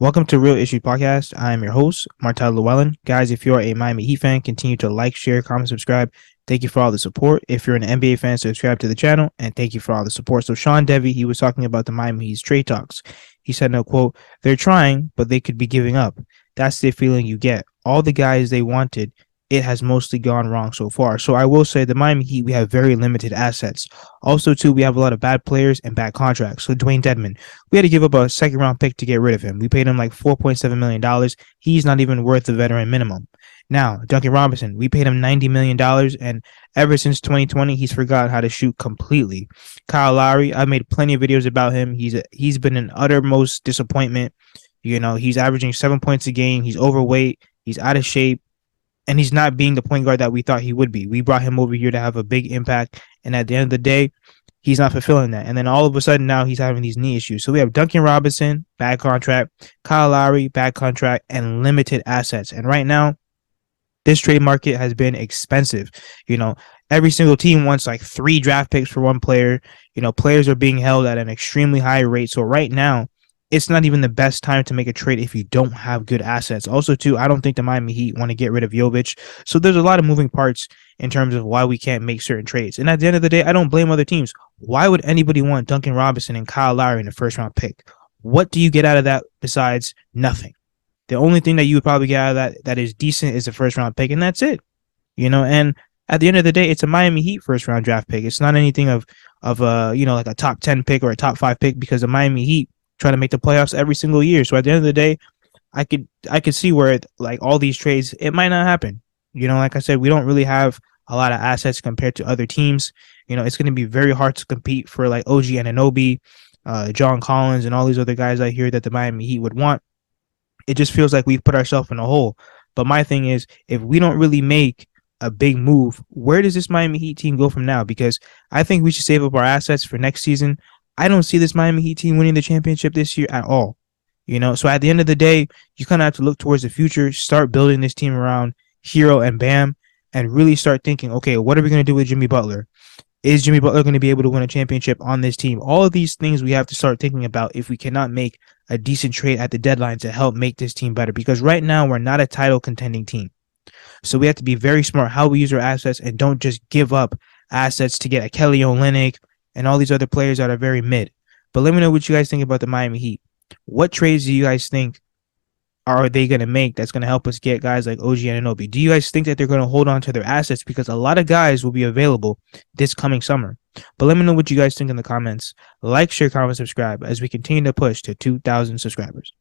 Welcome to Real Issue Podcast. I am your host, Martel Llewellyn. Guys, if you're a Miami Heat fan, continue to like, share, comment, subscribe. Thank you for all the support. If you're an NBA fan, subscribe to the channel, and thank you for all the support. So Sean Devy, he was talking about the Miami Heat's trade talks. He said, no quote, they're trying, but they could be giving up. That's the feeling you get. All the guys they wanted, it has mostly gone wrong so far. So I will say the Miami Heat, we have very limited assets. Also, too, we have a lot of bad players and bad contracts. So Dwayne Dedmon, we had to give up a second round pick to get rid of him. We paid him like $4.7 million. He's not even worth the veteran minimum. Now, Duncan Robinson, we paid him $90 million, and ever since 2020, he's forgot how to shoot completely. Kyle Lowry, I made plenty of videos about him. He's been an uttermost disappointment. You know, he's averaging 7 points a game. He's overweight. He's out of shape. And he's not being the point guard that we thought he would be. We brought him over here to have a big impact. And at the end of the day, he's not fulfilling that. And then all of a sudden now he's having these knee issues. So we have Duncan Robinson, bad contract, Kyle Lowry, bad contract, and limited assets. And right now, this trade market has been expensive. You know, every single team wants like 3 draft picks for one player. You know, players are being held at an extremely high rate. So right now, it's not even the best time to make a trade if you don't have good assets. Also, too, I don't think the Miami Heat want to get rid of Jovic. So there's a lot of moving parts in terms of why we can't make certain trades. And at the end of the day, I don't blame other teams. Why would anybody want Duncan Robinson and Kyle Lowry in the first round pick? What do you get out of that besides nothing? The only thing that you would probably get out of that is decent is a first round pick, and that's it. You know, and at the end of the day, it's a Miami Heat first round draft pick. It's not anything of like a top 10 pick or a top 5 pick, because the Miami Heat trying to make the playoffs every single year. So at the end of the day, I could see where like all these trades, it might not happen. You know, like I said, we don't really have a lot of assets compared to other teams. You know, it's going to be very hard to compete for like OG Anunoby, John Collins, and all these other guys I hear that the Miami Heat would want. It just feels like we've put ourselves in a hole. But my thing is, if we don't really make a big move, where does this Miami Heat team go from now? Because I think we should save up our assets for next season. I don't see this Miami Heat team winning the championship this year at all. You know, so at the end of the day, you kind of have to look towards the future, start building this team around Hero and Bam, and really start thinking, okay, what are we going to do with Jimmy Butler? Is Jimmy Butler going to be able to win a championship on this team? All of these things we have to start thinking about if we cannot make a decent trade at the deadline to help make this team better. Because right now, we're not a title contending team. So we have to be very smart how we use our assets and don't just give up assets to get a Kelly Olynyk and all these other players that are very mid. But let me know what you guys think about the Miami Heat. What trades do you guys think are they going to make that's going to help us get guys like OG Anunoby? Do you guys think that they're going to hold on to their assets? Because a lot of guys will be available this coming summer. But let me know what you guys think in the comments. Like, share, comment, subscribe as we continue to push to 2,000 subscribers.